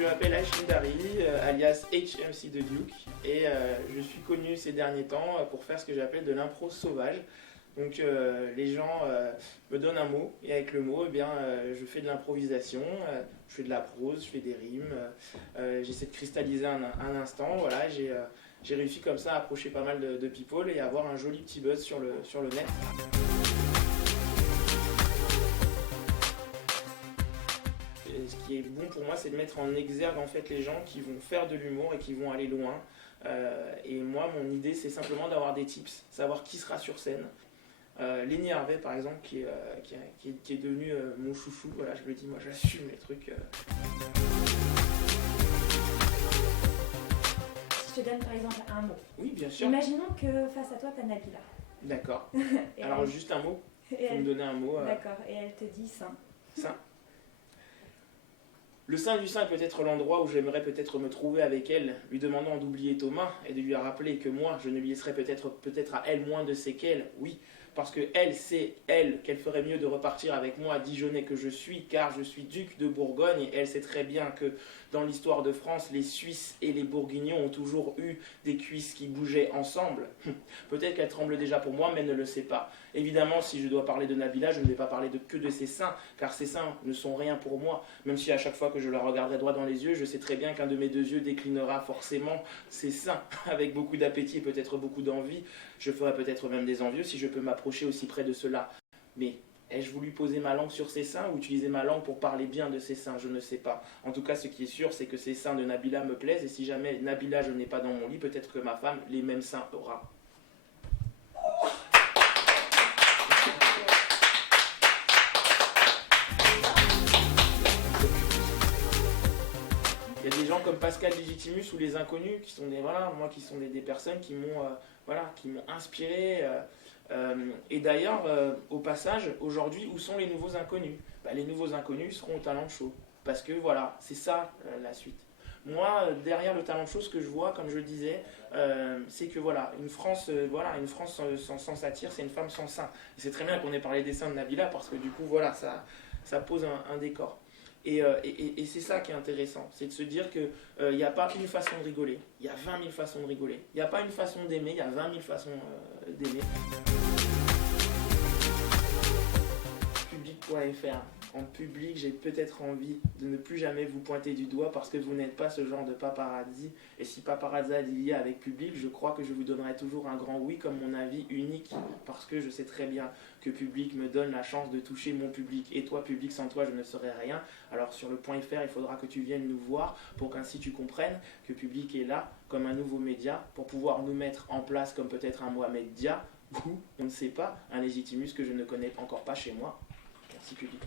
je m'appelle Hashim Dari, alias HMC de Duke, et je suis connu ces derniers temps pour faire ce que j'appelle de l'impro sauvage. Donc les gens me donnent un mot, et avec le mot, je fais de l'improvisation, je fais de la prose, je fais des rimes, j'essaie de cristalliser un instant. Voilà, j'ai réussi comme ça à approcher pas mal de people et avoir un joli petit buzz sur le net. Ce qui est bon pour moi, c'est de mettre en exergue en fait les gens qui vont faire de l'humour et qui vont aller loin. Et moi, mon idée, c'est simplement d'avoir des tips, savoir qui sera sur scène. Lenny Harvey, par exemple, qui est devenu mon chouchou. Voilà, je me dis, moi, j'assume les trucs. Si je te donne par exemple un mot. Oui, bien sûr. Imaginons que face à toi, tu as Nabila. D'accord. Alors, juste un mot. Il faut me donner un mot. D'accord, et elle te dit saint. Saint. Le sein du sein est peut-être l'endroit où j'aimerais peut-être me trouver avec elle, lui demandant d'oublier Thomas et de lui rappeler que moi, je ne lui laisserai peut-être à elle moins de séquelles, oui, parce que elle sait, elle, qu'elle ferait mieux de repartir avec moi Dijonais que je suis, car je suis duc de Bourgogne, et elle sait très bien que dans l'histoire de France, les Suisses et les Bourguignons ont toujours eu des cuisses qui bougeaient ensemble. Peut-être qu'elle tremble déjà pour moi, mais elle ne le sait pas. Évidemment, si je dois parler de Nabila, je ne vais pas parler que de ses seins, car ses seins ne sont rien pour moi, même si à chaque fois que je la regarderai droit dans les yeux, je sais très bien qu'un de mes deux yeux déclinera forcément ses seins, avec beaucoup d'appétit et peut-être beaucoup d'envie. Je ferai peut-être même des envieux si je peux m'approcher aussi près de cela. Mais ai-je voulu poser ma langue sur ses seins ou utiliser ma langue pour parler bien de ses seins? Je ne sais pas. En tout cas, ce qui est sûr, c'est que ces seins de Nabila me plaisent, et si jamais Nabila je n'ai pas dans mon lit, peut-être que ma femme les mêmes seins aura. Il y a des gens comme Pascal Légitimus ou les Inconnus qui sont des personnes qui m'ont inspiré. Et d'ailleurs, au passage, aujourd'hui, où sont les nouveaux inconnus? Les nouveaux inconnus seront au Talent Show. Parce que voilà, c'est ça la suite. Moi, derrière le Talent Show, ce que je vois, comme je le disais, c'est que voilà, une France sans satire, c'est une femme sans sein. Et c'est très bien qu'on ait parlé des seins de Nabila, parce que du coup, voilà, ça pose un décor. Et c'est ça qui est intéressant, c'est de se dire qu'il n'y a pas une façon de rigoler, il y a 20 000 façons de rigoler. Il n'y a pas une façon d'aimer, il y a 20 000 façons d'aimer. Public.fr. En public, j'ai peut-être envie de ne plus jamais vous pointer du doigt parce que vous n'êtes pas ce genre de paparazzi. Et si paparazzi il y a avec public, je crois que je vous donnerai toujours un grand oui comme mon avis unique, parce que je sais très bien que public me donne la chance de toucher mon public. Et toi, public, sans toi, je ne serais rien. Alors sur le .fr, il faudra que tu viennes nous voir pour qu'ainsi tu comprennes que public est là comme un nouveau média pour pouvoir nous mettre en place comme peut-être un Mohamed Dia ou, on ne sait pas, un Légitimus que je ne connais encore pas chez moi. Merci public.